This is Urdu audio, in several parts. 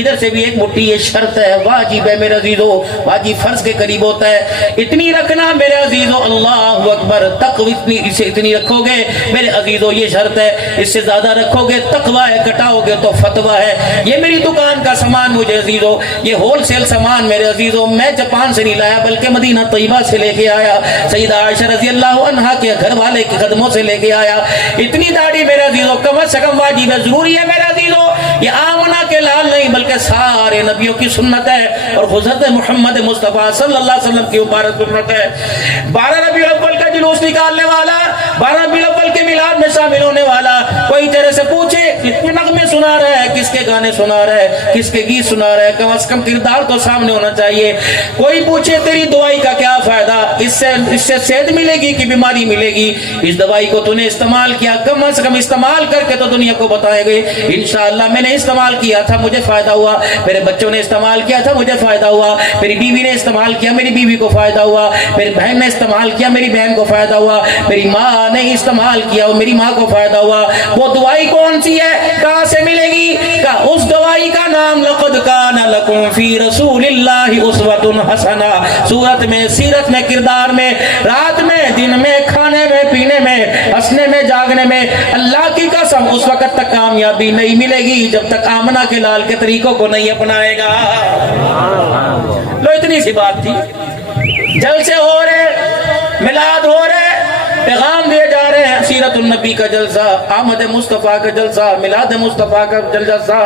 ادھر سے بھی ایک مٹھی، یہ شرط ہے، واجب ہے میرے عزیزو، واجب فرض کے قریب ہوتا ہے، اتنی رکھنا میرے عزیزو، اللہ اکبر، تقوی اتنی رکھو گے میرے عزیزو، یہ شرط ہے، اس سے زیادہ رکھو گے تقوی ہے، کٹاؤ گے تو فتویٰ ہے۔ یہ میری دکان کا سامان مجھے عزیزو، یہ ہول سیل سامان میرے عزیزو میں جاپان سے نہیں لایا بلکہ مدینہ طیبہ سے لے کے آیا، سیدہ عائشہ رضی اللہ عنہا کے گھر والے کے قدموں سے لے کے آیا۔ اتنی داڑھی میرے عزیزو کم از کم واجب ہے، ضروری ہے میرے عزیزو، یہ آمنہ کے لال نہیں بلکہ سارے نبیوں کی سنت ہے اور حضرت محمد مصطفیٰ صلی اللہ علیہ وسلم کی مبارک سنت ہے۔ 12 ربیع الاول کا جلوس نکالنے والا، 12 ربیع الاول کے میلاد میں شامل ہونے والا، کوئی تیرے سے پوچھے کس کے نغمے سنا رہا ہے، کس کے گانے سنا رہا ہے، کس کے گیت سنا رہا ہے، کم از کم کردار تو سامنے ہونا چاہیے۔ کوئی پوچھے تیری دوائی کا کیا فائدہ، اس سے صحت ملے گی کہ بیماری ملے گی، اس دوائی کو تو نے استعمال کیا، کم از کم استعمال کر کے تو دنیا کو بتائے گے انشاءاللہ میں نے استعمال کیا تھا مجھے فائدہ ہوا، میرے بچوں نے استعمال کیا تھا مجھے فائدہ ہوا، میری بیوی نے استعمال کیا میری بیوی کو فائدہ ہوا، میری بہن نے استعمال کیا میری بہن کو فائدہ ہوا، میری ماں نے استعمال کیا میری ماں کو فائدہ ہوا۔ وہ دوائی کون سی ہے، کہاں سے ملے گی؟ اس دوائی کا نام لقد کان لکم فی رسول اللہ اسوۃ حسنہ، صورت میں، سیرت میں، کردار میں، رات میں، دن میں، کھانے میں، پینے میں، ہنسنے میں، جاگنے میں، اللہ کی قسم اس وقت تک کامیابی نہیں ملے گی جب تک آمنہ کے لال کے طریقوں کو نہیں اپنائے گا۔ لو اتنی سی بات تھی، جلسے ہو رہے، میلاد ہو رہے، پیغام دیے جا رہے ہیں، سیرت النبی کا جلسہ، آمد مصطفیٰ کا جلسہ، میلاد مصطفیٰ کا جلسہ،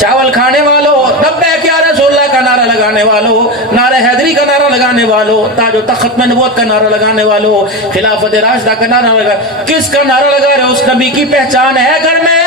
چاول کھانے والوں، لبیک یا رسول اللہ کا نعرہ لگانے والوں، نعرہ حیدری کا نعرہ لگانے والوں، تاج و تخت میں نبوت کا نعرہ لگانے والوں، خلافت راشدہ کا نعرہ لگا، کس کا نعرہ لگا رہے؟ اس نبی کی پہچان ہے گھر میں؟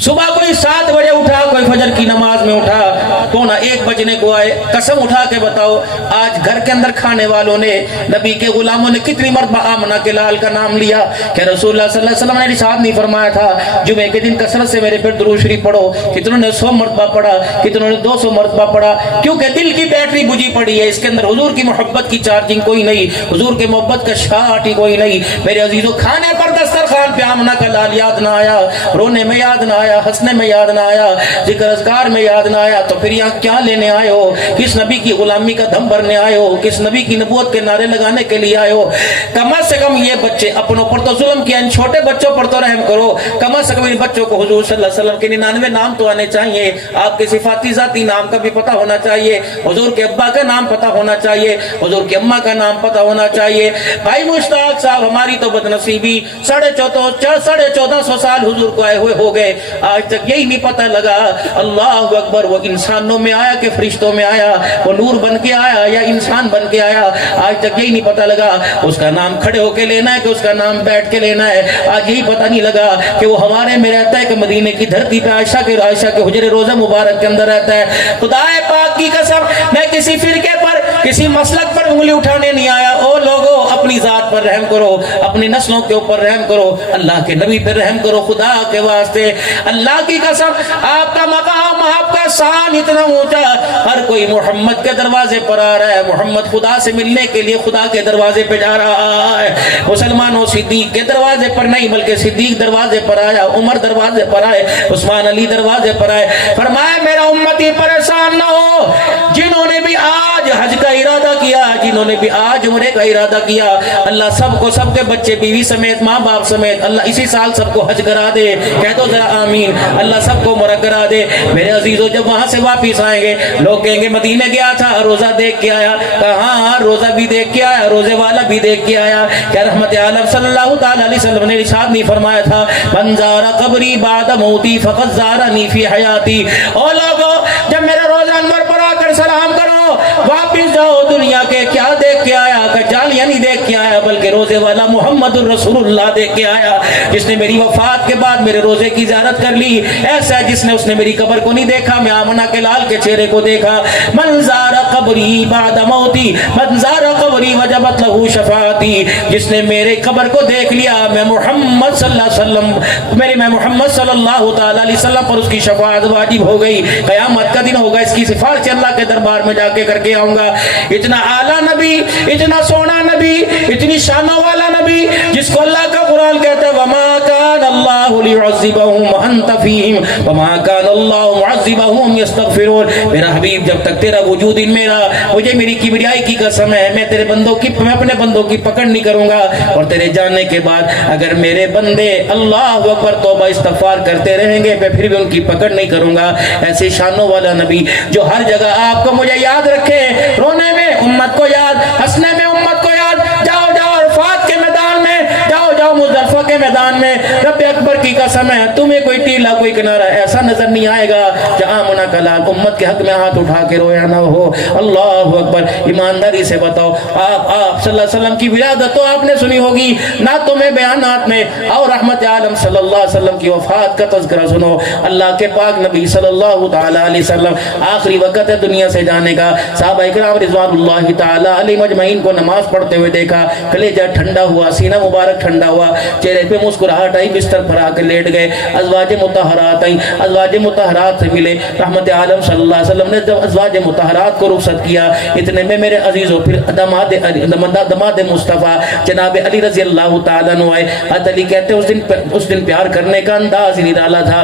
صبح کوئی 7 بجے اٹھا، کوئی فجر کی نماز میں اٹھا، پونا 1 بجنے کو آئے، قسم اٹھا کے بتاؤ آج گھر کے اندر کھانے والوں نے، نبی کے غلاموں نے کتنی مرتبہ آمنہ کے لال کا نام لیا؟ کہ رسول اللہ صلی اللہ علیہ وسلم نے ارشاد نہیں فرمایا تھا جمعے کے دن کثرت سے میرے پر درود شریف پڑھو؟ کتنوں نے 100 مرتبہ پڑھا، کتنوں نے 200 مرتبہ پڑھا، کیونکہ دل کی بیٹری بجھی پڑی ہے، اس کے اندر حضور کی محبت کی چارجنگ کوئی نہیں، حضور کے محبت کا شارٹ ہی کوئی نہیں۔ میرے عزیزو کھانے پر دسترخوان پہ آمنہ کا لال یاد نہ آیا، رونے میں یاد نہ آیا، ہنسنے میں یاد نہ آیا، ذکر اذکار میں یاد نہ آیا، تو پھر یہاں کیا لینے آئے ہو؟ کس نبی کی غلامی کا دم بھرنے آئے ہو؟ کس نبی کی نبوت کے نعرے لگانے کے لیے آئے ہو؟ کم از کم یہ بچے اپنوں پر تو ظلم کیا، ان چھوٹے بچوں پر تو رحم کرو، کم از کم ان بچوں کو حضور صلی اللہ علیہ وسلم کے 99 نام تو آنے چاہیے، آپ کے صفاتی ذاتی نام کا بھی پتہ ہونا چاہیے، حضور کے ابا کا نام پتہ ہونا چاہیے، حضور کے اماں کا نام پتہ ہونا چاہیے۔ بھائی مشتاق صاحب ہماری تو بدنصیبی، 1450 سال حضور کو آئے ہوئے ہو گئے، آج تک یہی نہیں پتہ لگا اللہ اکبر وہ انسانوں میں آیا کہ فرشتوں میں آیا، وہ نور بن کے آیا یا انسان بن کے آیا، آج تک یہی نہیں پتہ لگا اس کا نام کھڑے ہو کے لینا ہے کہ اس کا نام بیٹھ کے لینا ہے، آج یہی پتہ نہیں لگا کہ وہ ہمارے میں رہتا ہے کہ مدینے کی دھرتی پہ عائشہ کے حجر روضہ مبارک کے اندر رہتا ہے۔ خدا پاک کی قسم میں کسی فرقے پر کسی مسلک پر انگلی اٹھانے نہیں آیا، او لوگو اپنی ذات پر رحم کرو، اپنی نسلوں کے اوپر رحم کرو، اللہ کے نبی پر رحم کرو، خدا کے واسطے اللہ کی قسم آپ کا مقام آپ کا شان اتنا اونچا، ہر کوئی محمد کے دروازے پر آ رہا ہے، محمد خدا سے ملنے کے لیے خدا کے دروازے پہ جا رہا ہے۔ مسلمانوں صدیق کے دروازے پر نہیں بلکہ صدیق دروازے پر آیا، عمر دروازے پر آئے، عثمان علی دروازے پر آئے، فرمایا میرا امتی پریشان نہ ہو، جنہوں نے بھی آج حج کا ارادہ کیا، جنہوں نے بھی آج عمرے کا ارادہ کیا، اللہ سب کو، سب کے بچے بیوی سمیت ماں باپ سمیت اللہ اسی سال سب کو حج کرا دے، کہہ دو ذرا آمین، اللہ سب کو عمرہ کرا دے۔ میرے عزیزو جب وہاں سے واپس آئیں گے لوگ کہیں گے مدینے گیا تھا روزہ دیکھ کے آیا، کہا ہاں روزہ بھی دیکھ کے آیا، روزے والا بھی دیکھ کے آیا، کیا رحمت عالم صلی اللہ تعالی علیہ وسلم نے ارشاد نہیں فرمایا تھا من زار قبری بعد موتی فقد زارنی فی حیاتی؟ او لوگو جب میرے روزہ انور پر آ کر سلام کرو، واپس جاؤ دنیا کے کیا دیکھ کے آیا، کہ جالیاں نہیں دیکھ کے آیا بلکہ روزے والا محمد الرسول اللہ دیکھ کے آیا، جس نے میری وفات کے بعد میرے روزے کی زیارت کر لی، ایسا جس نے اس نے میری قبر کو نہیں دیکھا، میں آمنہ کے لال کے چہرے کو دیکھا۔ من زار قبری بعد موتی من زار قبری وجبت لہ شفاعتی، جس نے میرے قبر کو دیکھ لیا، میں محمد صلی اللہ علیہ وسلم میں محمد صلی اللہ تعالی علیہ وسلم پر اس کی شفاعت واجب ہو گئی، قیامت کا دن ہوگا اس کی سفارش اللہ کے دربار میں جا کے کر کے آؤں گا۔ اتنا اعلیٰ نبی، اتنا سونا نبی، اتنی شانوں والا نبی جس کو اللہ کا قرآن کہتا ہے وما کان اللہ اللہ لیعذبہم وانت فیہم وما کان اللہ معذبہم یستغفرون. میرا حبیب جب تک تیرا وجود ان میرا, مجھے میری کبریائی کی قسم ہے, میں تیرے بندوں کی, میں اپنے بندوں کی پکڑ نہیں کروں گا. اور تیرے جانے کے بعد اگر میرے بندے اللہ اکبر توبہ استغفار کرتے رہیں گے میں پھر بھی ان کی پکڑ نہیں کروں گا. ایسے شانوں والا نبی جو ہر جگہ آپ کو مجھے یاد رکھے, رونے میں امت کو یاد, ہنسنے میں امت کو یاد. جاؤ جاؤ عرفات کے میدان میں, جاؤ جاؤ مزدلفہ کے میدان میں, رب اکبر کی قسم ہے تمہیں کوئی ٹیلا کوئی کنارہ ایسا نظر نہیں آئے گا جہاں منا کلال امت کے حق میں ہاتھ اٹھا کے رویا نہ ہو. اللہ اکبر. ایمانداری سے بتاؤ, آپ صلی اللہ علیہ وسلم کی ولادت تو آپ نے سنی ہوگی, نعتوں میں, بیانات میں, اور رحمت عالم صلی اللہ علیہ وسلم کی وفات کا تذکرہ سنو. اللہ کے پاک نبی صلی اللہ تعالی علیہ وسلم آخری وقت ہے دنیا سے جانے کا. صحابہ اکرام رضوان اللہ تعالی علیہ مجمعین کو نماز پڑھتے ہوئے دیکھا, کلیجہ ٹھنڈا ہوا, سینہ مبارک ٹھنڈا ہوا, چہرے پہ مسکراہٹ آئی, بستر پر آ کے لیٹ گئے. ازواج مطہرات آئیں, ازواج مطہرات سے ملے. رحمت عالم صلی اللہ علیہ وسلم نے جب ازواج مطہرات کو رخصت کیا, اتنے میں میرے عزیزوں پھر دماد مصطفیٰ جناب علی رضی اللہ تعالیٰ عنہ آئے. علی کہتے اس دن پیار کرنے کا انداز ہی نرالا تھا,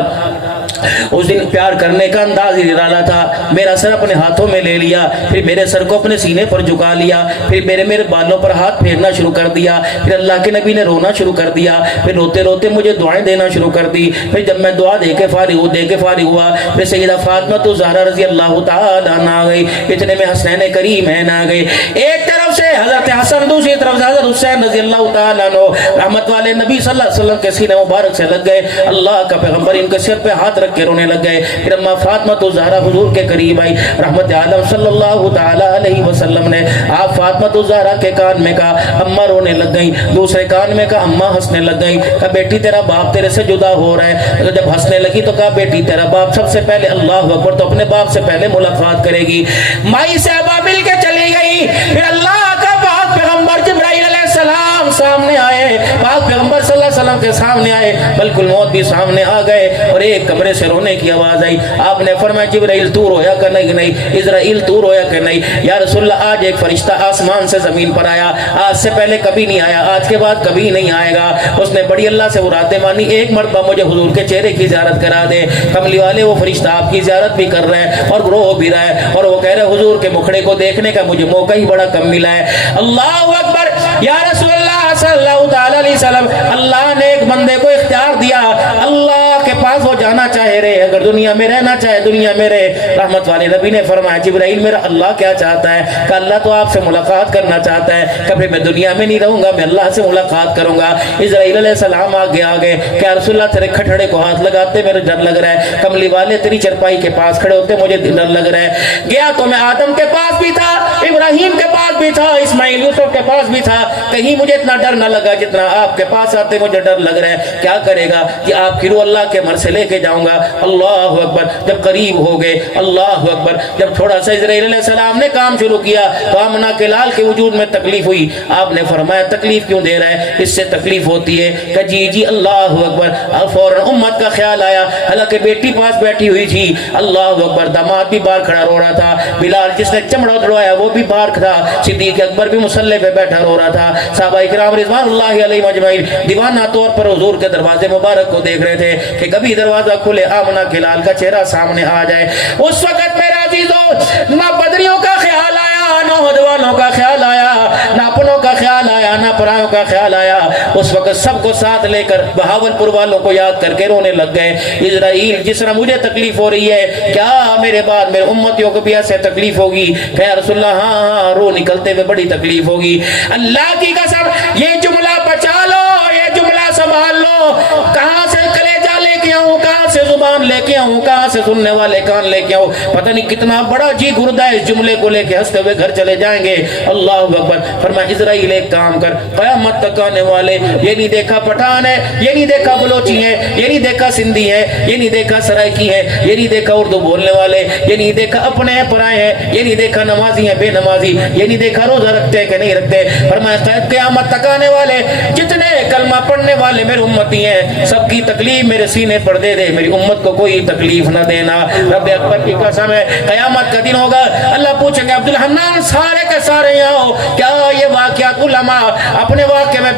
اس دن پیار کرنے کا انداز ہی نرالا تھا. میرا سر اپنے ہاتھوں میں لے لیا, پھر میرے سر کو اپنے سینے پر جھکا لیا, پھر میرے بالوں پر ہاتھ پھیرنا شروع کر دیا. پھر اللہ کے نبی نے رونا شروع کر دیا, پھر روتے روتے مجھے دعائیں دینا شروع کر دی. پھر جب میں دعا دے کے فارغ ہوا پھر سیدہ فاطمہ زہرا رضی اللہ تعالیٰ عنہ آ گئی. اتنے میں حسنین کریمین آ گئی, ایک طرف سے حضرت حسن, دوسری طرف سے حضرت حسین رضی اللہ تعالیٰ عنہ. رحمت والے نبی صلی اللہ علیہ وسلم کے سینے مبارک سے لگ گئے. اللہ کا پیغمبر ان کے سر پہ ہاتھ رکھ کے رونے لگ گئے. پھر اما فاطمہ تو زہرا حضور کے قریب آئی. رحمت عالم صلی اللہ تعالی علیہ وسلم نے آپ فاطمہ تو زہرا کے کان میں کہا اما رونے لگ گئی, دوسرے کان میں کہا اما ہنسنے لگ گئی. کہا بیٹی تیرا باپ تیرے سے جدا ہو رہا ہے. جب ہنسنے لگی تو کہا بیٹی تیرا باپ سب سے پہلے, اللہ اکبر, تو اپنے باپ سے پہلے ملاقات کرے گی. مائی صاحبہ مل کے چلی گئی. پھر اللہ کا پاک پیغمبر جبرائیل علیہ السلام سامنے آئے, پاک پیغمبر صلی اللہ علیہ وسلم کے سامنے آئے, ملک الموت بھی سامنے آ گئے, اور ایک کمرے سے رونے کی آواز آئی. آپ نے فرمایا جبرائیل تو رویا کہ نہیں, اسرائیل تو رویا کہ نہیں. یا رسول اللہ آج ایک فرشتہ آسمان سے زمین پر آیا, آج سے پہلے کبھی نہیں آیا, آج کے بعد کبھی نہیں آئے گا. اس نے بڑی اللہ سے مرادیں مانی, ایک مرتبہ مجھے حضور کے چہرے کی زیارت کرا دے. کملی والے وہ فرشتہ آپ کی زیارت بھی کر رہے ہیں اور رو بھی رہا ہے, اور وہ کہہ رہے حضور کے مکھڑے کو دیکھنے کا مجھے موقع ہی بڑا کم ملا ہے. اللہ اکبر. یا رسول اللہ صلی اللہ تعالی علیہ وسلم, اللہ نے ایک بندے کو اختیار دیا, اللہ کے پاس وہ جانا چاہے رہے, اگر دنیا میں رہنا چاہے دنیا میں رہے. رحمت والے نبی نے فرمایا جبرائیل میرا اللہ کیا چاہتا ہے؟ کہ اللہ تو آپ سے ملاقات کرنا چاہتا ہے. کبھی میں دنیا میں نہیں رہوں گا, میں اللہ سے ملاقات کروں گا. اسرائیل علیہ السلام آگے کہ رسول اللہ تیرے کھٹڑے کو ہاتھ لگاتے میرے ڈر لگ رہا ہے. کملی والے تیری چرپائی کے پاس کھڑے ہوتے مجھے ڈر لگ رہا ہے. گیا تو میں آدم کے پاس بھی تھا, ابراہیم کے پاس بھی تھا, اسماعیل یوسف کے پاس بھی تھا, کہیں مجھے اتنا ڈر نہ لگا جتنا آپ کے پاس آتے مجھے ڈر لگ رہا ہے. کیا کرے گا کہ آپ کی روح اللہ کے مر سے لے کے جاؤں گا. اللہ اکبر. جب قریب ہو گئے, اللہ اکبر, جب تھوڑا سا اسرائیل علیہ السلام نے کام شروع کیا تو آمنہ کے لال کے وجود میں تکلیف ہوئی. آپ نے فرمایا تکلیف کیوں دے رہا ہے؟ اس سے تکلیف ہوتی ہے کہ جی اللہ اکبر. فوراً امت کا خیال آیا, حالانکہ بیٹی پاس بیٹھی ہوئی تھی. اللہ اکبر. داماد بھی باہر کھڑا رو رہا تھا, بلال جس نے چمڑا اڑوایا وہ بھی باہر تھا, صدیق اکبر بھی مصلی پہ بیٹھا رو رہا تھا. صحابہ اکرام رضوان اللہ علیہ مجمعین دیوانہ طور پر حضور کے دروازے مبارک کو دیکھ رہے تھے کہ کبھی دروازہ کھلے, آمنہ کے لال کا چہرہ سامنے آ جائے. اس وقت میرے عزیزوں نہ بدریوں کا خیال آیا, نہ عہد والوں کا خیال آیا, نہ اپنوں کا خیال آیا, نہ پرایوں کا خیال آیا. اس وقت سب کو ساتھ لے کر بہاولپور والوں کو یاد کر کے رونے لگ گئے. اسرائیل جس طرح مجھے تکلیف ہو رہی ہے, کیا میرے بعد میرے امتیوں کو بھی ایسے تکلیف ہوگی؟ کہ رسول اللہ ہاں, رو نکلتے ہوئے بڑی تکلیف ہوگی. اللہ کی قسم یہ جملہ بچا لو, یہ جملہ سنبھال لو. کہاں سے کلیجہ لے کے آؤں, کہاں سے زبان لے کے آؤں, کہاں سے سننے والے کان لے کے آؤں, پتہ نہیں کتنا بڑا جی گردہ اس جملے کو لے کے ہنستے ہوئے گھر چلے جائیں گے. اللہ اکبر. فرمایا اسرائیل ایک کام کر, قیامت تک آنے والے یہ نہیں دیکھا پٹھان ہے, یہ نہیں دیکھا بلوچی ہے, یہ نہیں دیکھا سندھی ہے, یہ نہیں دیکھا سرائکی ہے, یہ نہیں دیکھا اردو بولنے والے, یہ نہیں دیکھا اپنے ہیں پرائے ہیں, یہ نہیں دیکھا نمازی ہیں بے نمازی, یہ نہیں دیکھا روزہ رکھتے ہیں کہ نہیں رکھتے. فرمایا قیامت تک آنے والے جتنے کلمہ پڑھنے والے میرے امتی ہیں, سب کی تکلیف میرے سینے پر دے دے, میری امت کو کوئی تکلیف نہ دینا. رب اکبر کی قسم ہے قیامت کا دن ہوگا, اللہ پوچھیں گے عبد الحنان سارے کے سارے یہاں ہو, کیا یہ واقعات علماء اپنے واقعے میں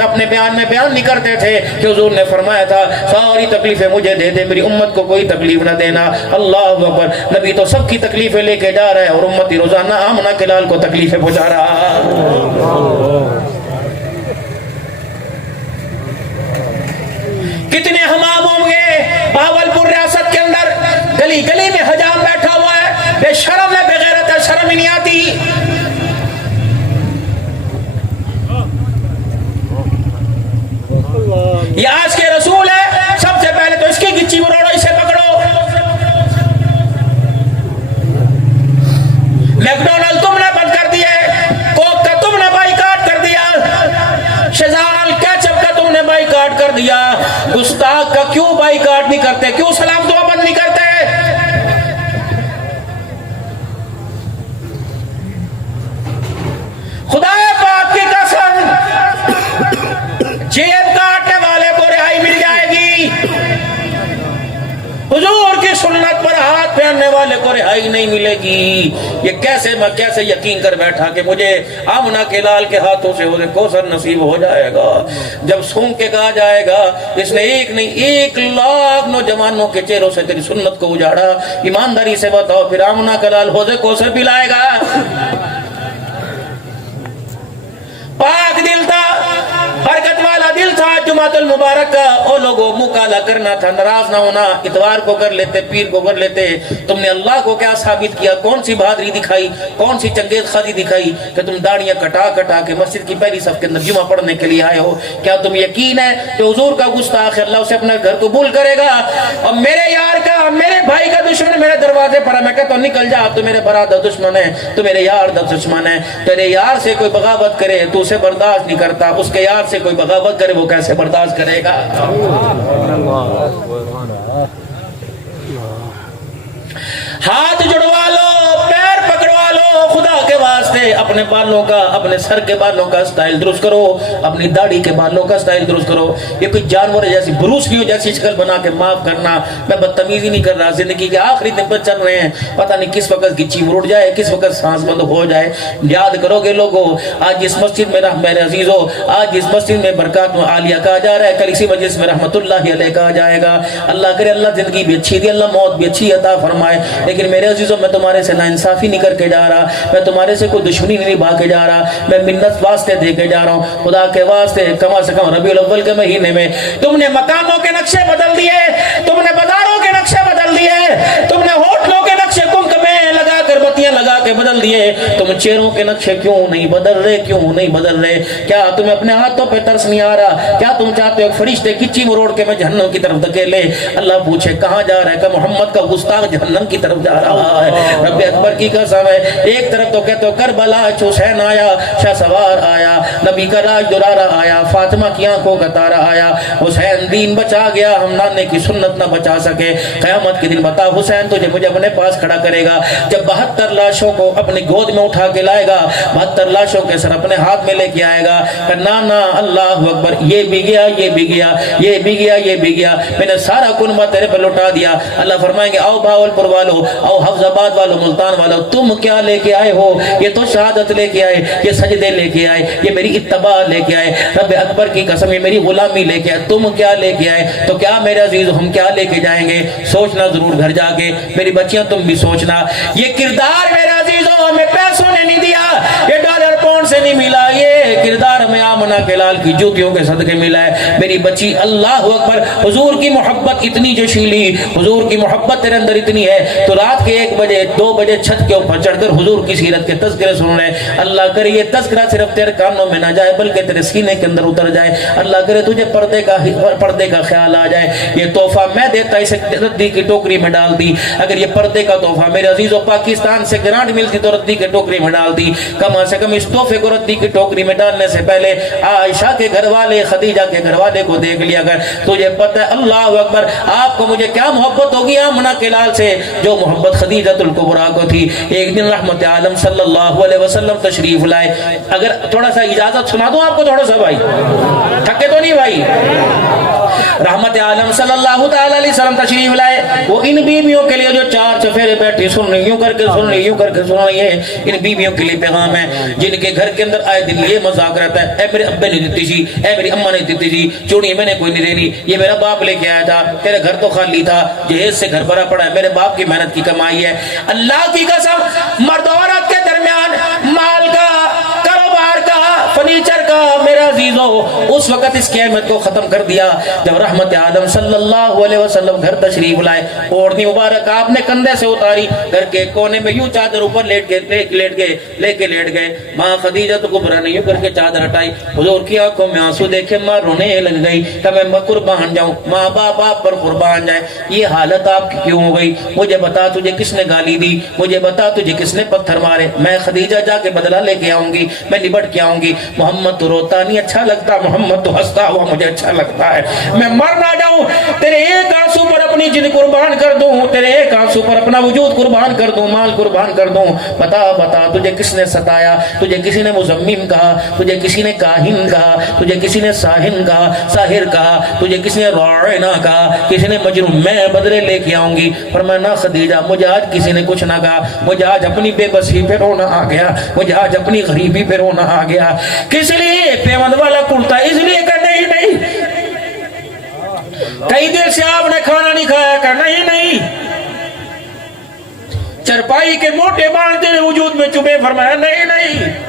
اپنے بیان میں بیان نہیں کرتے تھے کہ حضور نے فرمایا تھا ساری تکلیفیں مجھے دے دے, میری امت کو کوئی تکلیف نہ دینا. اللہ اکبر, نبی تو سب کی تکلیفیں لے کے جا رہا ہے اور امتی روزانہ آمنہ کے لال کو تکلیفیں پہنچا رہا. کتنے حمام ہوں گے بہاولپور ریاست کے اندر, گلی گلی میں حجام بیٹھا ہوا ہے, بے شرم ہے, بے غیرت ہے, شرم ہی نہیں آتی. یہ آج کے رسول ہے, سب سے پہلے تو اس کی گچی مروڑو, اسے پکڑو. میکڈونلڈ تم نے بند کر دیا, کوک کا تم نے بائیکاٹ کر دیا, شیزان کیچپ کا تم نے بائیکاٹ کر دیا, گستاخ کا کیوں بائیکاٹ نہیں کرتے, کیوں سلام دعا بند نہیں کرتے؟ خدا پاک کی قسم جیب کاٹنے والے کو رہائی مل جائے گی, حضور کی سنت پر ہاتھ پھیرنے والے کو رہائی نہیں ملے گی. یہ کیسے یقین کر بیٹھا کہ مجھے آمنہ کے لال کے ہاتھوں سے اسے کوثر نصیب ہو جائے گا. جب سن کے کہا جائے گا اس نے ایک نہیں 1,00,000 نوجوانوں کے چہروں سے تیری سنت کو اجاڑا, ایمانداری سے بتاؤ پھر آمنہ کا لال حوض کوثر پلائے گا؟ پاک دل تھا, برکت والا دل تھا جمعۃ المبارک کا. او لوگوں منہ کالا کرنا تھا, ناراض نہ ہونا, اتوار کو کر لیتے, پیر کو کر لیتے. تم نے اللہ کو کیا ثابت کیا, کون سی بہادری دکھائی, کون سی چنگیز خادی دکھائی کہ تم داڑیاں کٹا کٹا کے مسجد کی پہلی صف کے اندر جمعہ پڑھنے کے لیے آئے ہو؟ کیا تم یقین ہے کہ حضور کا گستاخ ہے اللہ اسے اپنے گھر قبول کرے گا؟ اور میرے یار کا, میرے بھائی کا دشمن میرے دروازے پر ہے, میں کہتا ہوں نکل جا, تو میرے برادر دشمن ہے, تو میرے یار دشمن ہے. تیرے یار سے کوئی بغاوت کرے تو اسے برداشت نہیں کرتا, اس کے یار سے کوئی بغاوت کرے وہ کیسے برداشت کرے گا؟ ہاتھ جڑوا لو, پیر پکڑوا لو, خدا کے واسطے اپنے بالوں کا, اپنے سر کے بالوں کا سٹائل درست کرو, اپنی داڑھی کے بالوں کا سٹائل درست کرو. یہ کوئی جانور جیسی بروس لیو جیسی شکل بنا کے معاف کرنا, میں بدتمیزی نہیں کر رہا, زندگی کے آخری دن پر چل رہے ہیں, پتہ نہیں کس وقت کی چیم اڑ جائے, کس وقت سانس بند ہو جائے. یاد کرو گے لوگوں, آج اس مسجد میں میرے عزیزو, آج اس مسجد میں برکات عالیہ کہا جا رہا ہے, کل اسی مجلس میں رحمت اللہ علیہ کہا جائے گا. اللہ کرے اللہ زندگی بھی اچھی دی, اللہ موت بھی اچھی عطا فرمائے. لیکن میرے عزیزوں میں تمہارے سے ناانصافی نہیں کر کے جا رہا, میں تمہارے سے کوئی دشمنی نہیں نبھا کے جا رہا, میں منت واسطے دے کے جا رہا ہوں. خدا کے واسطے کم سے کم ربیع الاول کے مہینے میں تم نے مکانوں کے نقشے بدل دیے, تم نے بازاروں کے نقشے بدل دیے, تم نے ہوٹلوں کے نقشے کنکمیں لگا کر بتیاں لگا کے بدل دیے. تم چہروں کے نقشے کیوں نہیں بدل رہے, کیوں نہیں بدل رہے؟ کیا تمہیں اپنے ہاتھوں پہ ترس نہیں آ رہا؟ کیا تم چاہتے ہو فرشتے کچی مروڑ کے میں جہنم کی طرف دھکیلے؟ اللہ پوچھے کہاں جا رہا ہے, کہ محمد کا گستاخ جہنم کی طرف جا رہا ہے. رب اکبر کی قسم ہے, ایک طرف تو کہتے ہو کربلا حسین آیا, شاہ سوار آیا, نبی کا راج دلارا آیا, فاطمہ کی آنکھوں کا تارا آیا, حسین دین بچا گیا, ہم نانے کی سنت نہ بچا سکے. قیامت کے دن بتا حسین تجھے مجھے اپنے پاس کھڑا کرے گا, جب 72 لاشوں کو اپنی گود میں اٹھا کے لائے گا, 72 لاشوں کے سر اپنے ہاتھ میں لے کے آئے گا, کہ نانا اللہ اکبر, یہ بھی گیا, یہ بھی گیا, یہ بھی گیا, یہ بھی گیا, میں نے سارا کنبہ تیرے پہ لٹا دیا. اللہ فرمائیں گے آؤ بہاولپور والو, آؤ حفظ آباد والو, ملتان والو, تم کیا لے کے آئے ہو؟ یہ تو شہادت لے کے آئے, یہ سجدے لے کے آئے, یہ میری اتباع لے کے آئے. رب اکبر کی قسم یہ میری غلامی لے کے آئے, تم کیا لے کے آئے؟ تو کیا میرے عزیز ہم کیا لے کے جائیں گے؟ سوچنا ضرور گھر جا کے, میری بچیاں تم بھی سوچنا. یہ کردار میرے عزیزوں ہمیں پیسوں نے نہیں دیا, یہ ڈالر پاؤنڈ سے نہیں ملا, یہ کردار ہمیں آمنہ کے لال کی جوتیوں کے صدقے ملا ہے. میری بچی اللہ اکبر, حضور کی محبت اتنی جوشیلی, حضور کی محبت تیرے اندر اتنی ہے تو رات کے 1 بجے 2 بجے چھت کے اوپر چڑھ کر حضور کی سیرت کے تذکرے سن رہے. اللہ کرے یہ تذکرہ صرف تیرے کانوں میں نہ جائے بلکہ تیرے سینے کے اندر اتر جائے. اللہ کرے تجھے پردے کا خیال آ جائے. یہ تحفہ میں دیتا اسے ردی کی ٹوکری میں ڈال دی. اگر یہ پردے کا تحفہ میرے عزیزوں پاکستان سے گرانٹ ملتی تو ردی کی ٹوکری میں ڈال دی. کم سے کم اس تحفے کو ردی کی ٹوکری میں ڈالنے سے پہلے عائشہ کے گھر والے, خدیجہ کے گھر والے کو دیکھ لیا کر. تجھے پتہ ہے اللہ اکبر آپ کو مجھے کیا محبت ہوگی آمنہ کے لال سے, جو محبت خدیجۃ الکبریٰ کو تھی. ایک دن رحمت عالم صلی اللہ علیہ وسلم تشریف لائے. اگر تھوڑا سا اجازت سنا دوں آپ کو, تھوڑا سا بھائی, تھکے تو نہیں بھائی؟ رحمت عالم صلی اللہ تعالی علیہ وسلم تشریف لائے، وہ ان بیویوں کے لیے جو چار چفیرے بیٹھی سن رہی، یوں کر کے سن رہی، یوں کر کے سن رہی ہے، ان بیویوں کے لیے پیغام ہے جن کے گھر کے اندر آئے دن یہ مذاق رہتا ہے، اے میرے ابے نے دیتی تھی، اے میری اماں نے دیتی تھی، چوڑی میں نے کوئی نہیں دینی، یہ میرا باپ لے کے آیا تھا، تیرے گھر تو خالی تھا، جہیز سے گھر بھرا پڑا ہے، میرے باپ کی محنت کی کمائی ہے۔ اللہ کی قسم مرد و عورت کے درمیان مال کا، کاروبار کا، فرنیچر کا، میرا عزیزو اس وقت اس کی اہمیت کو ختم کر دیا جب رحمت عالم صلی اللہ علیہ وسلم گھر تشریف لائے، اوڑھنی مبارک آپ نے کندھے سے اتاری، گھر کے کونے میں یوں چادر اوپر لیٹ کے لیٹ گئے، ماں خدیجہ تو کبرا نے یوں کر کے چادر ہٹائی، حضور کی آنکھوں میں آنسو دیکھے ماں رونے لگ گئی کہ میں قربان جاؤں، ماں باپ آپ پر قربان جائے، یہ حالت آپ کی کیوں ہو گئی؟ مجھے بتا تجھے کس نے گالی دی، مجھے بتا تجھے کس نے پتھر مارے، میں خدیجہ جا کے بدلہ لے کے آؤں گی، میں نبٹ کے آؤں گی۔ محمد تو روتا نہیں اچھا لگتا، محمد تو ہنستا ہوا مجھے اچھا لگتا ہے، میں مر نہ جاؤں، تیرے ایک آنسو پر اپنی جن قربان کر دوں، تیرے ایک آنسو پر اپنا وجود قربان کر دوں، مال قربان کر دوں۔ بتا تجھے کس نے ستایا، تجھے کسی نے مزمم کہا، تجھے کسی نے کاہن کہا، تجھے کسی نے ساحن کہا، ساحر کہا، تجھے کسی نے راعنا کہا، کسی نے مجنون، میں بدلے لے کے آؤں گی۔ فرمایا نہ خدیجہ، مجھے آج کسی نے کچھ نہ کہا، مجھے آج اپنی بے بسی پہ رونا آ گیا، مجھے آج اپنی غریبی پہ رونا آ گیا۔ کس لیے پیوند والا کرتا؟ اس لیے کہ نہیں کئی دیر سے آپ نے کھانا نہیں کھایا، کہ نہیں چرپائی کے موٹے باندھتے ہوئے وجود میں چبے، فرمایا نہیں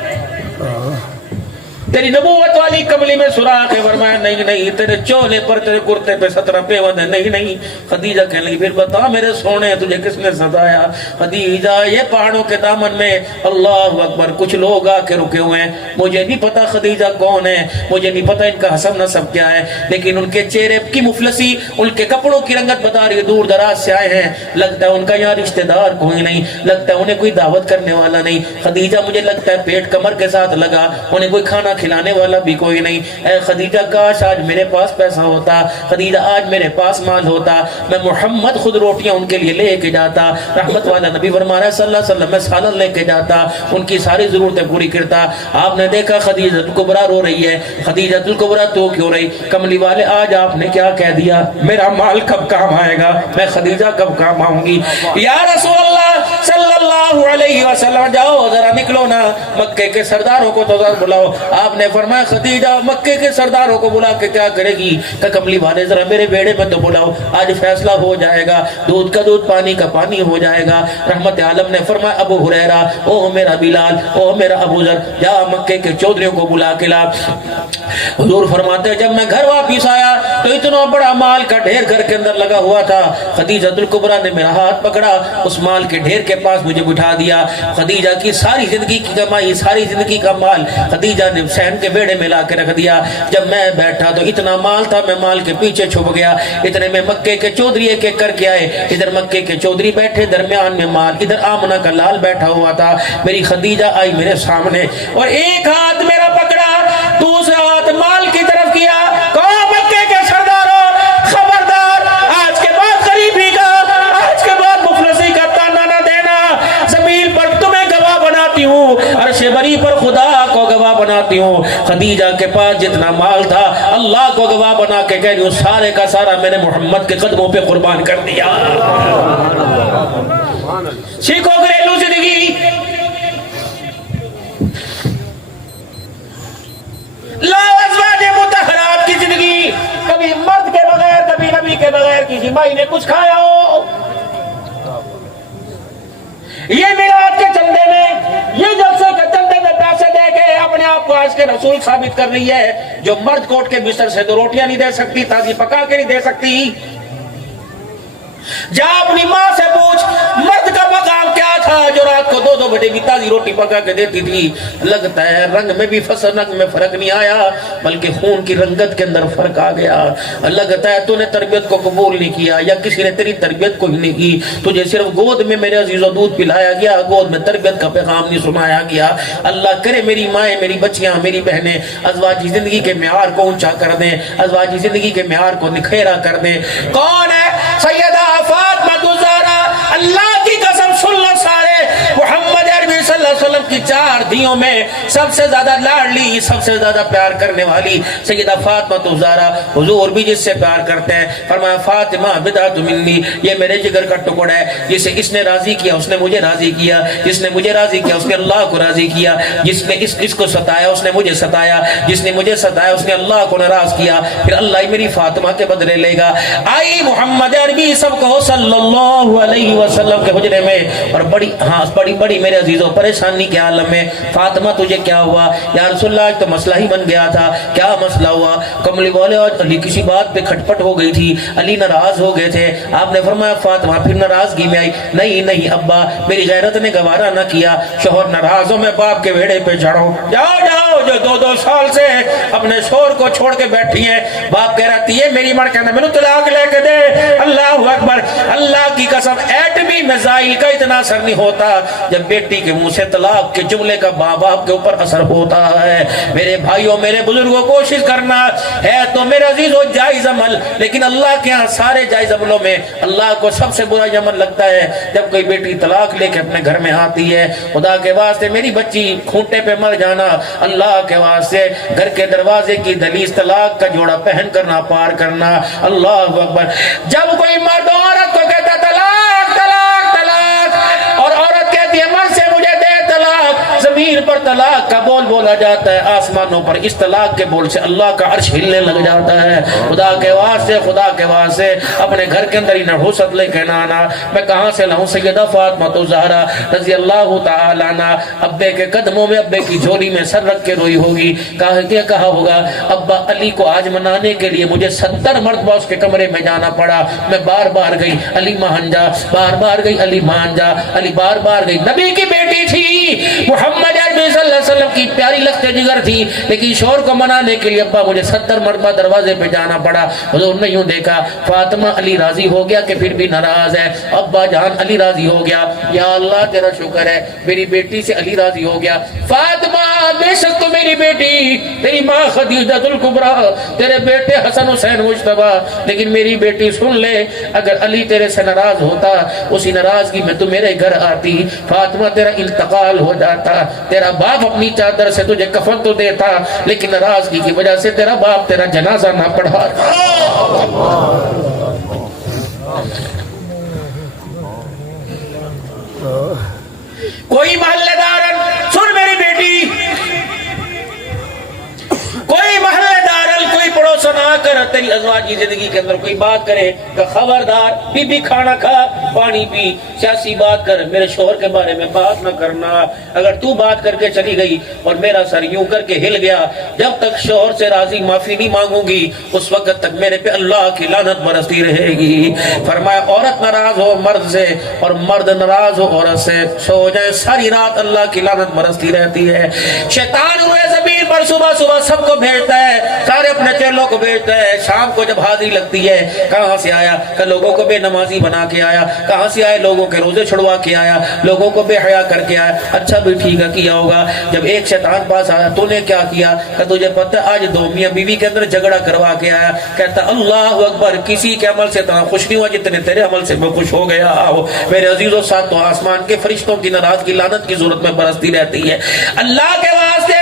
تیری نبوت والی کملی میں سوراخ ہے، فرمایا نہیں تیرے چولے پر، تیرے کرتے پہ 17 پیوند ہے، نہیں۔ خدیجہ کہنے لگی پھر بتا میرے سونے تجھے کس نے ستایا؟ خدیجہ یہ پہاڑوں کے دامن میں اللہ اکبر کچھ لوگ آ کے رکے ہوئے ہیں، مجھے نہیں پتا خدیجہ کون ہے، مجھے نہیں پتا ان کا حسب نسب کیا ہے، لیکن ان کے چہرے کی مفلسی، ان کے کپڑوں کی رنگت بتا رہی ہے دور دراز سے آئے ہیں، لگتا ہے ان کا یہاں رشتہ دار کوئی نہیں، لگتا ہے انہیں کوئی دعوت کرنے والا نہیں۔ خدیجہ مجھے لگتا ہے پیٹ کمر کے ساتھ لگا، انہیں کوئی کھانا کھلانے والا بھی کوئی نہیں۔ اے خدیجہ کاش آج میرے پاس پیسہ ہوتا، خدیجہ آج میرے پاس مال ہوتا، میں محمد خود روٹیاں ان کے لیے لے کے جاتا، رحمت والا نبی فرما رہا ہے صلی اللہ علیہ وسلم، میں سالن لے کے جاتا، ان کی ساری ضرورتیں پوری کرتا۔ آپ نے دیکھا خدیجہ الکبریٰ رو رہی ہے، خدیجہ الکبریٰ تو کیوں رہی؟ کملی والے آج آپ نے کیا کہہ دیا؟ میرا مال کب کام آئے گا؟ میں خدیجہ کب کام آؤں گی؟ یا رسول اللہ صلی اللہ علیہ وسلم جاؤ ذرا نکلو نا، مکے کے سرداروں کو تو ذرا بلاؤ۔ آپ نے فرمایا خدیجہ مکے کے سرداروں کو بلا کے کیا کرے گی؟ کہ کملی والے ذرا میرے بیڑے میں تو بلاؤ، آج فیصلہ ہو جائے گا، دودھ کا دودھ پانی کا پانی ہو جائے گا۔ رحمت عالم نے فرمایا ابو ہریرہ، او میرا بلال، او میرا ابو ذر، جا مکے کے چودھریوں کو بلا کے لا۔ حضور فرماتے ہیں جب میں گھر واپس آیا تو اتنا بڑا مال کا ڈھیر گھر کے اندر لگا ہوا تھا، خدیجہ الکبریٰ نے میرا ہاتھ پکڑا، اس مال کے ڈھیر کے پاس مجھے بٹھا دیا۔ خدیجہ کی ساری زندگی کی کمائی، ساری زندگی کا مال خدیجہ نے حسین کے بیڑے میں لا کے رکھ دیا۔ جب میں بیٹھا تو اتنا مال تھا، میں مال کے پیچھے چھپ گیا، اتنے میں مکے کے چودھری ایک ایک کر کے آئے، ادھر مکے کے چودھری بیٹھے، درمیان میں مال، ادھر آمنہ کا لال بیٹھا ہوا تھا۔ میری خدیجہ آئی میرے سامنے اور ایک ہاتھ میرا پکڑا، دوسرا ہاتھ مال کی طرف کیا، کہو مکے کے سرداروں خبردار، آج کے بعد غریبی کا، آج کے بعد مفلسی کا تانا نہ دینا، زمین پر تمہیں گواہ بناتی ہوں، عرش بری پر خدا کو گواہ بناتی ہوں۔ خدیجہ کے پاس جتنا مال تھا اللہ کو گواہ بنا کے کہہ رہی ہوں سارے کا سارا میں نے محمد کے قدموں پہ قربان کر دیا۔ سیکھو گھریلو زندگی، لاؤ ازواج مطہرات کی زندگی، کبھی مرد کے بغیر، کبھی نبی کے بغیر کسی مائی نے کچھ کھایا ہو۔ یہ میلاد کے چندے میں، یہ جلسے کے چندے میں پیسے دے کے اپنے آپ کو آج کے رسول ثابت کر رہی ہے، جو مرد کوٹ کے بستر سے تو روٹیاں نہیں دے سکتی، تازی پکا کے نہیں دے سکتی۔ جا اپنی ماں سے پوچھ مرد کا مقام کیا تھا جو رات کو 2 بجے بھی تازی روٹی پکا کے دیتی تھی۔ لگتا ہے رنگ میں بھی رنگ میں فرق نہیں آیا، بلکہ خون کی رنگت کے اندر فرق آ گیا۔ لگتا ہے تو نے تربیت کو قبول نہیں کیا، یا کسی نے تیری تربیت کو ہی نہیں کی، تجھے صرف گود میں میرے عزیز و دودھ پلایا گیا، گود میں تربیت کا پیغام نہیں سنایا گیا۔ اللہ کرے میری مائیں، میری بچیاں، میری بہنیں ازواجی زندگی کے معیار کو اونچا کر دیں، ازواجی زندگی کے معیار کو نکھیرا کر دیں۔ کون ہے؟ سیدہ فاطمہ الزہرا، اللہ کی قسم سن لو سارے، محمد عربی صلی اللہ علیہ وسلم کی 4 دھیوں میں سب سے زیادہ لاڈلی، سب سے زیادہ پیار کرنے والی سیدہ فاطمہ الزہرا، حضور بھی جس سے پیار کرتے ہیں، فرمایا فاطمہ بضعۃ منی، یہ میرے جگر کا ٹکڑا ہے، جسے اس نے راضی کیا اس نے مجھے راضی کیا، جس نے مجھے راضی کیا اس نے اللہ کو راضی کیا، جس نے اس کو ستایا اس نے مجھے ستایا، جس نے مجھے ستایا اس نے اللہ کو ناراض کیا، پھر اللہ ہی میری فاطمہ کے بدلے لے گا۔ آئی محمد عربی سب کو صلی اللہ علیہ وسلم کے حجرے میں، اور بڑی میرے عزیزوں پریشانی کے عالم میں، فاطمہ تجھے کیا ہوا؟ یا رسول اللہ تو مسئلہ ہی بن گیا تھا۔ کیا مسئلہ ہوا؟ کملی والے اور علی کسی بات پہ کھٹپٹ ہو گئی تھی، علی ناراض ہو گئے تھے۔ آپ نے فرمایا فاطمہ پھر ناراضگی میں آئی، نہیں ابا میری غیرت نے گوارا نہ کیا، شوہر ناراض ہو میں باپ کے ویڑے پہ چڑھو، جاؤ جو 2 سال سے اپنے شوہر کو چھوڑ کے بیٹھی ہیں، باپ کہہ رہا ہے میری مر کہنا میں نے طلاق لے کے دے۔ اللہ اکبر، اللہ کی قسم ایٹمی میزائل کا اتنا اثر نہیں ہوتا جب بیٹی کے منہ سے طلاق کے جملے کا باپ کے اوپر اثر ہوتا ہے۔ میرے بھائیوں میرے بزرگوں کوشش کرنا ہے تو میرے عزیزوں جائز عمل، لیکن اللہ کے ہاں سارے جائز عملوں میں اللہ کو سب سے برا عمل لگتا ہے جب کوئی بیٹی طلاق لے کے اپنے گھر میں آتی ہے۔ خدا کے واسطے میری بچی کھوٹے پہ مر جانا، اللہ کے واسطے گھر کے دروازے کی دہلیز طلاق کا جوڑا پہن کرنا پار کرنا۔ اللہ اکبر، جب کوئی مرد عورت کو کہتا طلاق طلاق طلاق اور عورت کہتی ہے مرد سے مجھے دے طلاق، زمین پر طلاق کا بول بولا جاتا ہے، آسمانوں پر اس طلاق کے بول سے اللہ کا عرش ہلنے لگ جاتا ہے۔ خدا کے واسطے اپنے گھر کے اندر ہی نحوست لے کے نہ آنا۔ میں کہاں سے لاؤں؟ سیدہ فاطمہ الزہرا رضی اللہ تعالی عنہ ابے کے قدموں میں، ابے کی جھولی میں سر رکھ کے روئی ہوگی، کہا ہوگا ابا علی کو آج منانے کے لیے مجھے 70 مرتبہ اس کے کمرے میں جانا پڑا، میں بار بار گئی علی مان جا، بار بار گئی علی مان جا، علی بار بار گئی۔ نبی کی بیٹی تھی، محمد عربی صلی اللہ علیہ وسلم کی پیاری لخت جگر تھی، لیکن شوہر کو منانے کے لیے ابا مجھے 70 مرتبہ دروازے پہ جانا پڑا۔ حضور نے یوں دیکھا فاطمہ علی راضی ہو گیا کہ پھر بھی ناراض ہے، ابا جان علی راضی ہو گیا، یا اللہ تیرا شکر ہے میری بیٹی سے علی راضی ہو گیا۔ فاطمہ بے شک تو میری بیٹی، تیری ماں خدیجہ الکبریٰ، تیرے بیٹے حسن حسین مجتبی، لیکن میری بیٹی سن لے، اگر علی تیرے سے ناراض ہوتا اسی ناراضگی میں تو میرے گھر آتی، فاطمہ تیرا انتقال ہو جاتا، تیرا باپ اپنی چادر سے تجھے کفن تو دیتا، لیکن ناراضگی کی وجہ سے تیرا باپ تیرا جنازہ نہ پڑھاتا۔ کوئی محلے دار سن میری بیٹی، کوئی محلے دار کوئی پڑوسن آ کر تیری ازواجی زندگی کے اندر کوئی بات کرے کہ خبردار بی بی کھانا کھا پانی پی، سیاسی بات کر، میرے شوہر کے بارے میں بات نہ کرنا۔ اگر تو بات کر کے چلی گئی اور میرا سر یوں کر کے ہل گیا، جب تک شوہر سے راضی معافی نہیں مانگوں گی اس وقت تک میرے پہ اللہ کی لعنت برستی رہے گی۔ فرمایا عورت ناراض ہو مرد سے اور مرد ناراض ہو عورت سے، سو جائے ساری رات اللہ کی لعنت برستی رہتی ہے۔ شیطان ہوئے زمین پر صبح سب کو بھیجتا ہے، سارے اپنے چیلوں کو بھیجتا ہے، شام کو جب حاضری لگتی ہے کہاں سے آیا کہ لوگوں کو بے نمازی بنا کے آیا، کہاں سے آئے لوگوں کے روزے چھڑوا کے آیا، لوگوں کو بے حیا کر کے آیا۔ اچھا بھی ٹھیک ہے کیا ہوگا۔ جب ایک شیطان پاس آیا تو نے کیا کیا کہ تجھے پتہ آج 2 میاں بیوی کے اندر جھگڑا کروا کے آیا، کہتا اللہ اکبر، کسی کے عمل سے اتنا خوش نہیں ہوا جتنے تیرے عمل سے میں خوش ہو گیا۔ میرے عزیزوں ساتوں آسمان کے فرشتوں کی ناراضگی لعنت کی صورت میں برستی رہتی ہے۔ اللہ کے واسطے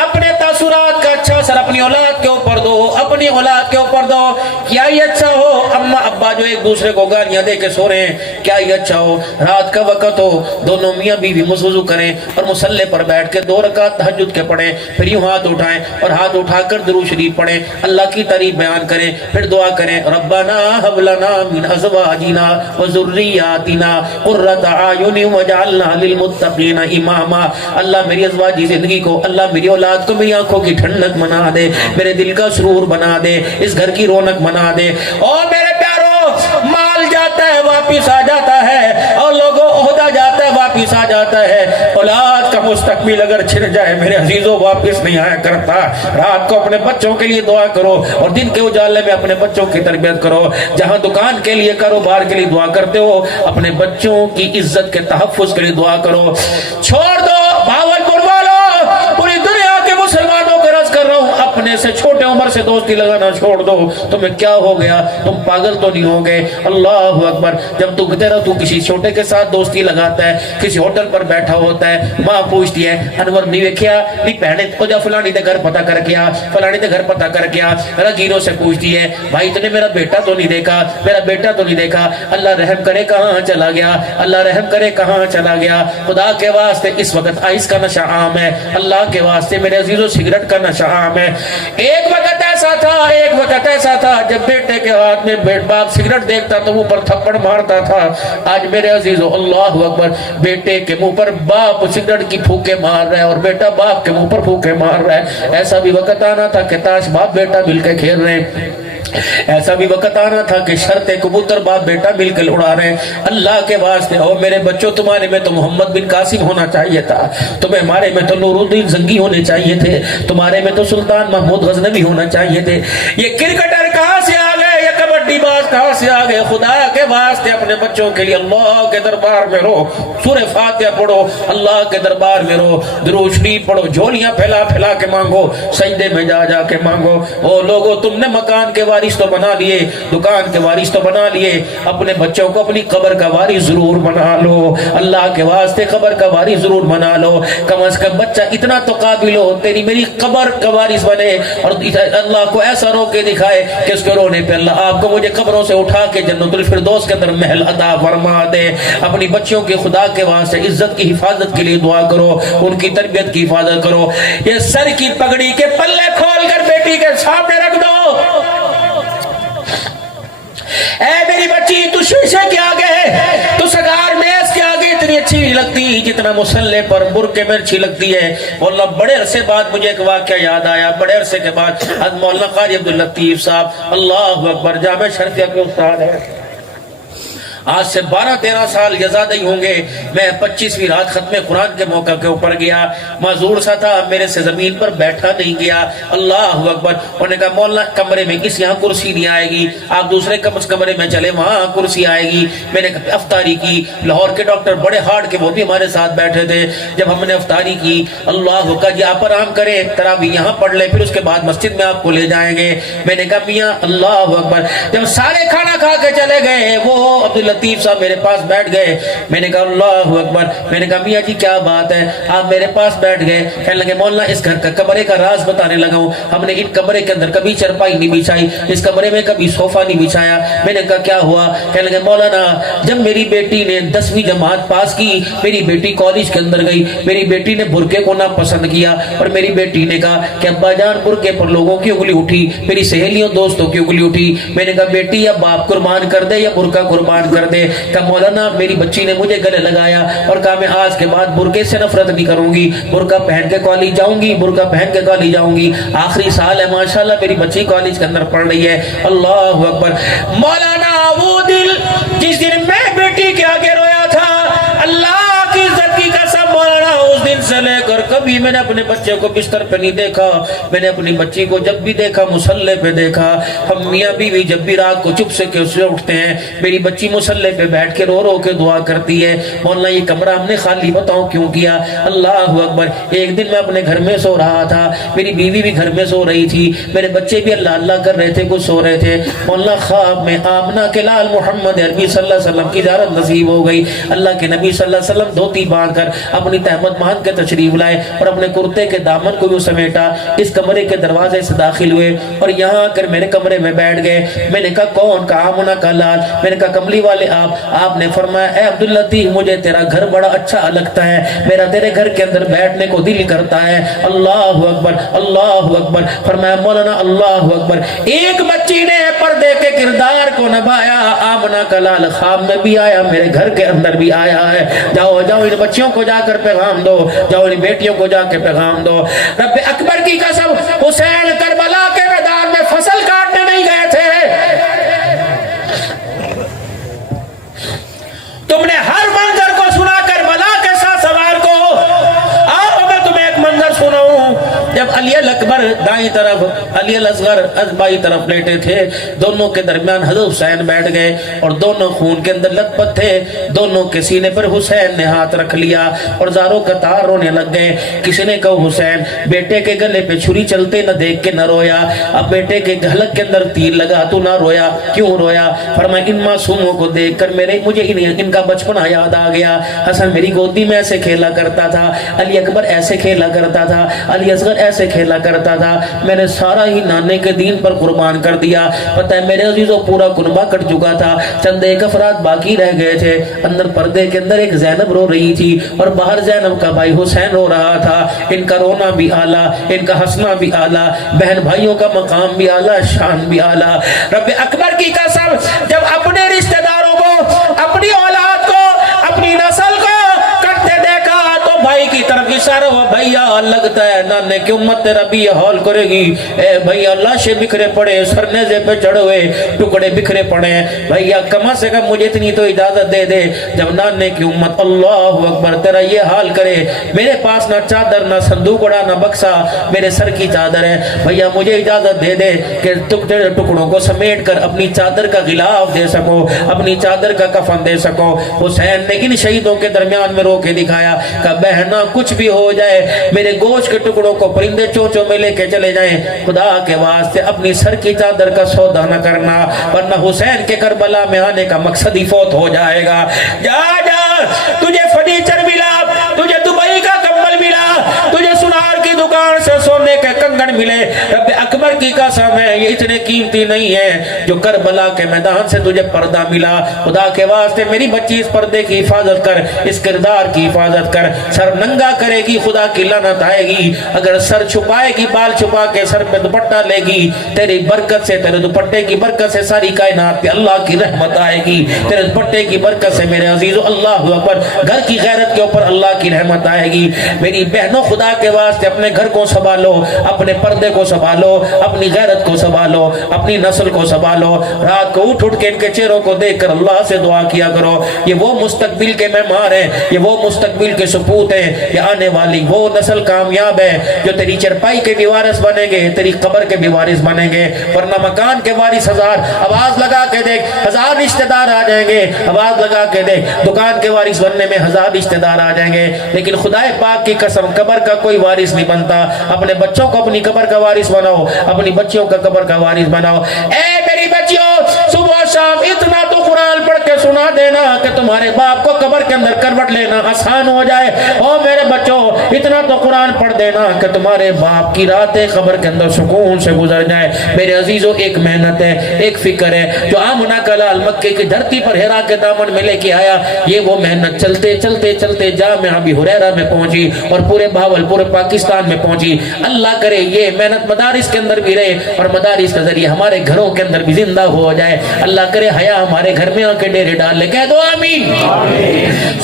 اپنے تاثرات کا اچھا اثر اپنی اولاد کے اوپر دو، اپنی اولاد کے اوپر دو۔ کیا یہ اچھا ہو اماں ابا جو ایک دوسرے کو گالیاں دے کے سو رہے ہیں؟ کیا یہ اچھا ہو رات کا وقت ہو دونوں میاں بیوی وضو کریں اور مصلی پر بیٹھ کے 2 رکعت تہجد کے پڑھیں، پھر یوں ہاتھ اٹھائیں اور ہاتھ اٹھا کر درود شریف پڑھیں، اللہ کی تعریف بیان کریں، پھر دعا کریں ربنا هب لنا من ازواجنا وذرياتنا قرۃ اعین واجعلنا للمتقین اماما۔ اللہ میری ازواجی زندگی کو، اللہ میری اولاد کو میری آنکھوں کی ٹھنڈک بنا دے، میرے دل کا سرور بنا دے، اس گھر کی رونق بنا دے۔ اور میرے پیاروں مال جاتا ہے واپس آ جاتا ہے، اور لوگوں عہدہ جاتا ہے واپس آ جاتا ہے، اولاد کا مستقبل اگر چھن جائے میرے عزیزوں واپس نہیں آیا کرتا۔ رات کو اپنے بچوں کے لیے دعا کرو اور دن کے اجالے میں اپنے بچوں کی تربیت کرو۔ جہاں دکان کے لیے کاروبار کے لیے دعا کرتے ہو اپنے بچوں کی عزت کے تحفظ کے لیے دعا کرو۔ چھوڑ دو بھاولپور والوں، پوری دنیا کے مسلمانوں کو عرض کر رہا ہوں، اپنے ہونے سے, چھوٹے عمر سے دوستی لگانا چھوڑ دو. تمہیں کیا ہو گیا؟ تم پاگل تو نہیں ہو گئے؟ اللہ اکبر. جب تو کسی چھوٹے کے ساتھ دوستی لگاتا ہے, کسی ہوٹل پر بیٹھا ہوتا ہے, ماں پوچھتی ہے انور نہیں دیکھیا نہیں پہنے تو جا فلانی دے گھر پتہ کر کے آ, فلانی دے گھر پتہ کر کے آ. راگیروں سے پوچھتی ہے بھائی تو نے میرا بیٹا تو نہیں دیکھا, میرا بیٹا تو نہیں دیکھا. اللہ رحم کرے کہاں چلا گیا, اللہ رحم کرے کہاں چلا گیا. خدا کے واسطے اس وقت آئس کا نشہ عام ہے, اللہ کے واسطے میرے عزیزو سگریٹ کا نشہ عام ہے. ایک وقت ایسا تھا جب بیٹے کے ہاتھ میں باپ سگریٹ دیکھتا تو منہ پر تھپڑ مارتا تھا. آج میرے عزیزو اللہ اکبر, بیٹے کے منہ پر باپ سگریٹ کی پھوکے مار رہا ہے اور بیٹا باپ کے منہ پر پھوکے مار رہا ہے. ایسا بھی وقت آنا تھا کہ تاش باپ بیٹا مل کے کھیل رہے ہیں, ایسا بھی وقت آنا تھا کہ شرط کبوتر باپ بیٹا مل کر اڑا رہے ہیں. اللہ کے واسطے او میرے بچوں, تمہارے میں تو محمد بن قاسم ہونا چاہیے تھا, تمہیں ہمارے میں تو نور الدین زنگی ہونے چاہیے تھے, تمہارے میں تو سلطان محمود غزنوی ہونا چاہیے تھے. یہ کرکٹر کہاں سے آ گئے, یہ کبڈی باز کہاں سے آ گئے؟ خدا کے واسطے اپنے بچوں کے لیے اللہ کے دربار میں رو, سورہ فاتحہ پڑھو, اللہ کے دربار میں رو, درود شریف پڑھو, جھولیاں پھیلا پھیلا کے مانگو, سجدے میں جا جا کے مانگو. او لوگو, تم نے مکان کے وارث تو بنا لیے, دکان کے وارث تو بنا لیے, اپنے بچوں کو اپنی قبر کا وارث ضرور بنا لو. اللہ کے واسطے قبر کا وارث ضرور بنا لو. کم از کم بچہ اتنا تو قابل ہو تیری میری قبر کا وارث بنے, اور اللہ کو ایسا رو کے دکھائے کہ اس کے رونے پہ اللہ آپ کو مجھے قبروں سے اٹھا کے جنت الفردوس کے اندر محل عطا فرما دے. اپنی بچوں کی خدا کے واسطے عزت کی حفاظت کے لیے دعا کرو, ان کی تربیت کی حفاظت کرو. یہ سر کی پگڑی کے پلے کھول کر بیٹی کے سامنے رکھ دو. اے میری بچی, تو شیشے کے آگے, تو سگار میز کے آگے اتنی اچھی نہیں لگتی جتنا مسلح پر برقعے میں اچھی لگتی ہے. مولانا بڑے عرصے بعد مجھے ایک واقعہ یاد آیا, بڑے عرصے کے بعد مولانا قاری عبداللطیف صاحب اللہ اکبر جامع شرفیہ کے استاد ہیں, آج سے 12-13 سال یا زیادہ ہی ہوں گے. میں 25ویں رات ختم قرآن کے موقع کے اوپر گیا, معذور سا تھا, میرے سے زمین پر بیٹھا نہیں گیا. اللہ اکبر. انہوں نے کہا مولانا کمرے میں اس یہاں کرسی نہیں آئے گی, آپ دوسرے کمرے میں چلے وہاں کرسی آئے گی. میں نے افطاری کی, لاہور کے ڈاکٹر بڑے ہارڈ کے وہ بھی ہمارے ساتھ بیٹھے تھے. جب ہم نے افطاری کی, اللہ کا جی آپ آرام کریں, تراویح یہاں پڑھ لیں, پھر اس کے بعد مسجد میں آپ کو لے جائیں گے. میں نے کہا میاں اللہ اکبر. جب سارے کھانا کھا کے چلے گئے, وہ عبداللطیف صاحب میرے پاس بیٹھ گئے. میں نے کہا اللہ اکبر. میں نے کہا میاں جی کیا بات ہے, آپ میرے پاس بیٹھ گئے. کہنے لگے مولانا اس گھر کا کمرے کا راز بتانے لگا ہوں, ہم نے ان کمرے کے اندر کبھی چرپائی نہیں بچھائی, اس کمرے میں کبھی صوفہ نہیں بچھایا. میں نے کہا کیا ہوا؟ کہنے لگے مولانا جب میری بیٹی نے 10ویں جماعت پاس کی, میری بیٹی کالج کے اندر گئی, میری بیٹی نے برقعے کو نہ پسند کیا, اور میری بیٹی نے کہا کہ ابا جان برقعے پر لوگوں کی انگلی اٹھی, میری سہیلیوں دوستوں کی انگلی اٹھی. میں نے کہا بیٹی یا باپ قربان کر دے یا برقعہ قربان کر دے. کہ مولانا میری بچی نے مجھے گلے لگایا اور کہا میں آج کے بعد برقعے سے نفرت نہیں کروں گی, برقعہ پہن کے کالج جاؤں گی, برقعہ پہن کے کالج جاؤں گی. آخری سال ہے ماشاءاللہ میری بچی کالج کے اندر پڑھ رہی ہے. اللہ اکبر. مولانا وہ دل جس دن میں بیٹی کے آگے رویا تھا, اللہ کی عزت کی قسم مولانا اس دن سے لے کر کبھی میں نے اپنے بچے کو بستر پہ نہیں دیکھا. میں نے اپنی بچی کو جب بھی دیکھا مصلے پہ دیکھا. ہم میاں بیوی جب بھی رات کو چپ سے کیسے اٹھتے ہیں, میری بچی مصلے پہ بیٹھ کے رو رو کے دعا کرتی ہے. مولانا یہ کمرہ ہم نے خالی بتاؤ کیوں کیا؟ اللہ اکبر. ایک دن میں اپنے گھر میں سو رہا تھا, میری بیوی بھی گھر میں سو رہی تھی, میرے بچے بھی اللہ اللہ کر رہے تھے, کچھ سو رہے تھے. مولانا خواب میں آمنہ کے لال محمد عربی صلی اللہ علیہ وسلم کی زیارت نصیب ہو گئی. اللہ کے نبی صلی اللہ علیہ وسلم دھوتی باندھ کر اپنی تہمت باندھ کے تشریف لائے اور اپنے کرتے کے دامن کو بھی سمیٹا, اس کمرے کے دروازے سے داخل ہوئے اور یہاں آ کر میرے کمرے میں بیٹھ گئے. میں نے کہا کون؟ کہا آمنہ کا لال. میں نے کہا کملی والے آپ نے فرمایا اے عبداللطیف مجھے تیرا گھر بڑا اچھا لگتا ہے, میرا تیرے گھر کے اندر بیٹھنے کو دل کرتا ہے. اللہ اکبر اللہ اکبر. فرمایا مولانا اللہ اکبر. ایک بچی نے پردے کے کردار کو نبھایا. آمنہ کا لال خواب میں بھی آیا, میرے گھر کے اندر بھی آیا ہے. جاؤ جاؤ ان بچیوں کو جا کر پیغام دو, جاؤ ان بیٹیوں کو جا کے پیغام دو. رب اکبر کی قسم حسین کربلا کے میدان میں فصل کاٹنے نہیں گئے تھے. تم نے ہر منظر کو سنا کربلا کے ساتھ سوار کو. آؤ میں تمہیں ایک منظر سناؤں. جب علی الاکبر دائیں طرف علی الاصغر ازبائی طرف لیٹے تھے، دونوں کے درمیان حضرت حسین بیٹھ گئے اور دونوں خون کے اندر لت پت تھے، دونوں کے سینے پر حسین نے ہاتھ رکھ لیا اور زاروں کا تار رونے لگ گئے۔ کسی نے کہا حسین بیٹے کے گلے پہ چھری چلتے نہ دیکھ کے نہ رویا، اب بیٹے کے حلق کے اندر تیر لگا تو نہ رویا، کیوں رویا؟ فرمایا ان معصوموں کو دیکھ کر مجھے ان کا بچپنا یاد آ گیا، حسن میری گودی میں ایسے کھیلا کرتا تھا، علی اکبر ایسے کھیلا کرتا تھا، علی اصغر ایسے کھیلا کرتا تھا، میں نے سارا ہی نانے کے دین پر قربان کر دیا، پتہ ہے میرے عزیزوں پورا کنبہ کٹ چکا تھا، چند ایک افراد باقی رہ گئے تھے، اندر پردے کے اندر ایک زینب رو رہی تھی اور باہر زینب کا بھائی حسین رو رہا تھا، ان کا رونا بھی اعلیٰ، ان کا ہنسنا بھی اعلیٰ، بہن بھائیوں کا مقام بھی اعلیٰ، شان بھی اعلیٰ۔ رب اکبر کی قسم جب اپنے رشتہ داروں کو، اپنی اولاد کو، اپنی نسل کو کرتے دیکھا تو بھائی کی طرف اشارہ ہوا، بھیا لگتا ہے نانے کی امت تیرا بھی یہ حال کرے گی، اے بھیا لاشیں بکھرے پڑے، سرنیزے پہ چڑھے ہوئے ٹکڑے بکھرے پڑے، بھیا کم سے کم مجھے اتنی تو اجازت دے دے جب نانے کی امت اللہ اکبر تیرا یہ حال کرے، میرے پاس نہ چادر نہ صندوق اڑا نہ بکسا، میرے سر کی چادر ہے، بھیا مجھے اجازت دے دے کہ ٹکڑوں کو سمیٹ کر اپنی چادر کا غلاف دے سکو، اپنی چادر کا کفن دے سکو۔ حسین نے ان شہیدوں کے درمیان میں رو کے دکھایا کہ بہنا کچھ بھی ہو جائے، میرے گوشت کے ٹکڑوں کو پرندے چونچوں میں لے کے چلے جائیں، خدا کے واسطے اپنی سر کی چادر کا سودا نہ کرنا، ورنہ حسین کے کربلا میں آنے کا مقصد ہی فوت ہو جائے گا۔ جا جا تجھے فرنیچر ملا، تجھے دبئی کا کمبل ملا، تجھے سنار کی دکان سے سونے کے کنگن ملے، رب اکبر کی قسم ہے یہ اتنے قیمتی نہیں ہے جو کربلا کے میدان سے تجھے پردہ ملا۔ خدا کے واسطے میری بچی اس پردے کی حفاظت کر، اس کردار کی حفاظت کر، سر ننگا کرے گی خدا کی لعنت آئے گی، اگر سر چھپائے گی بال چھپا کے سر پہ دوپٹہ لے گی، تیری برکت سے، تیرے دوپٹے کی برکت سے ساری کائنات پہ اللہ کی رحمت آئے گی، تیرے دوپٹے کی برکت سے میرے عزیزو اللہ اکبر گھر کی غیرت کے اوپر اللہ کی رحمت آئے گی۔ میری بہنوں خدا کے واسطے اپنے گھر کو سنبھالو، اپنے پردے کو سنبھالو، اپنی غیرت کو سنبھالو، اپنی نسل کو سنبھالو، رات کو اٹھ کے ان کے چہروں کو دیکھ کر اللہ سے دعا کیا کرو، یہ وہ مستقبل کے معمار ہیں، یہ وہ مستقبل کے سپوت ہیں، یہ آنے والی وہ نسل کامیاب ہے جو تیری چرپائی کے بھی وارث بنیں گے، تیری قبر کے بھی وارث بنیں گے، ورنہ مکان کے وارث ہزار، آواز لگا کے دیکھ ہزار رشتہ دار آ جائیں گے، آواز لگا کے دیکھ دکان کے وارث بننے میں ہزار رشتہ دار آ جائیں گے، لیکن خدا پاک کی قسم قبر کا کوئی وارث نہیں بنتا۔ اپنے بچوں کو اپنی قبر کا وارث بناؤ، اپنی بچیوں کا قبر کا وارث بناؤ۔ اے میری بچیوں صبح شام اتنا تو قرآن پڑھ کے سنا دینا کہ تمہارے باپ کو قبر کے اندر کروٹ لینا آسان ہو جائے، اور میرے بچوں اتنا تو قرآن پڑھ دینا کہ تمہارے باپ کی راتیں قبر کے اندر سکون سے گزر جائے۔ میرے عزیزوں ایک محنت ہے، ایک فکر ہے جو آمنہ کا لال مکے کی دھرتی پر ہیرا کے دامن میں لے کے آیا، یہ وہ محنت چلتے چلتے چلتے جامعہ ابی ہریرہ میں پہنچی اور پورے بھاولپور پاکستان میں پہنچی۔ اللہ کرے یہ محنت مدارس کے اندر بھی رہے اور مدارس کے ذریعے ہمارے گھروں کے اندر بھی زندہ ہو جائے۔ اللہ کرے حیا ہمارے گھر میں آ کے ڈیرے ڈال لے، کہہ دو آمین۔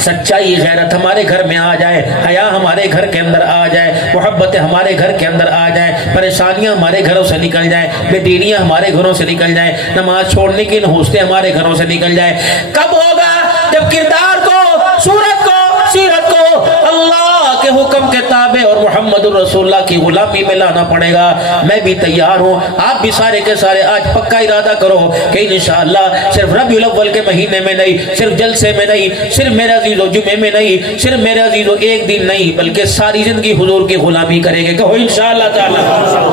سچائی غیرت ہمارے گھر میں آ جائے، حیا ہمارے گھر کے اندر آ جائے، محبت ہمارے گھر کے اندر آ جائے، پریشانیاں ہمارے گھروں سے نکل جائیں، بے دینیاں ہمارے گھروں سے نکل جائیں، نماز چھوڑنے کی نحوستیں ہمارے گھروں سے نکل جائیں۔ کب ہوگا؟ جب کردار کو، صورت کو، سیرت کو اللہ کے حکم کے تابع اور محمد الرسول اللہ کی غلامی میں لانا پڑے گا۔ میں بھی تیار ہوں، آپ بھی سارے کے سارے آج پکا ارادہ کرو کہ انشاءاللہ صرف ربیع الاول کے مہینے میں نہیں، صرف جلسے میں نہیں، صرف میرے عزیزو جمعے میں نہیں، صرف میرے عزیزو ایک دن نہیں، بلکہ ساری زندگی حضور کی غلامی کریں گے، کہو انشاءاللہ تعالی۔